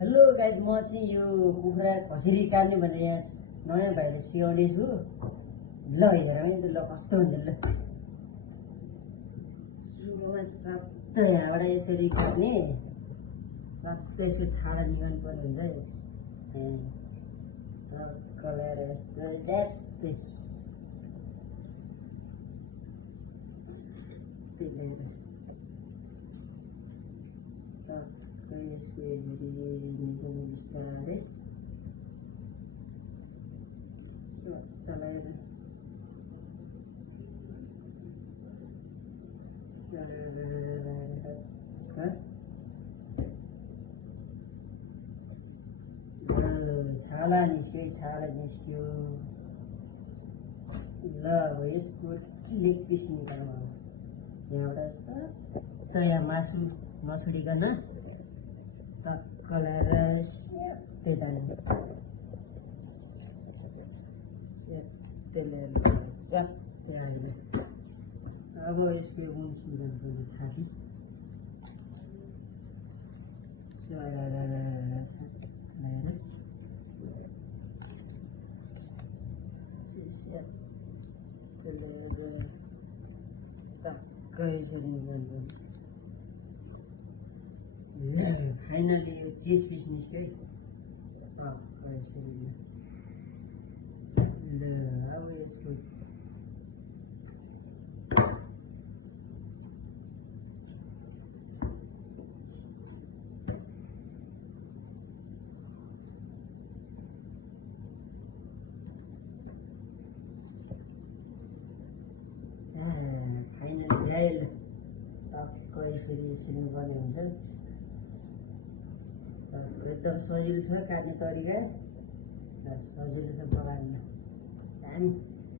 Hello guys, म चाहिँ यो कुखुरा कसरी काट्ने भनेर यहाँ नयाँ भाइले सिकाउने छु। ल हेर है त, ल कस्तो हुन्छ। ल सुरुमा सबै यहाँबाट यसरी काट्ने, सबै यसको छाडा निकाल्नु पर्ने हुन्छ। कलर यस्तो ज्यात्तै यसको निकाल्नु बिस्तारै चलाएर छाला निस्क्यो, छाला निस्क्यो। ल अब यसको लेग पिस निकाल्नु। यहाँबाट सबै यहाँ मासु नछोडिकन टक्क लगाएर स्यात्तै डाल्नु। स्यात्तै ल्याएर स्यात्तै हाल्नु। अब यसको मुन्स निकाल्नु, छाती फाइनली यो चिज पिस निस्क्यो है। ल अब यसको फाइनली ल्यायो। ल टक्क यसरी यसरी गर्ने हुन्छ। एकदम सजिलो छ काट्ने तरिका, सजिलो छ पकाउन।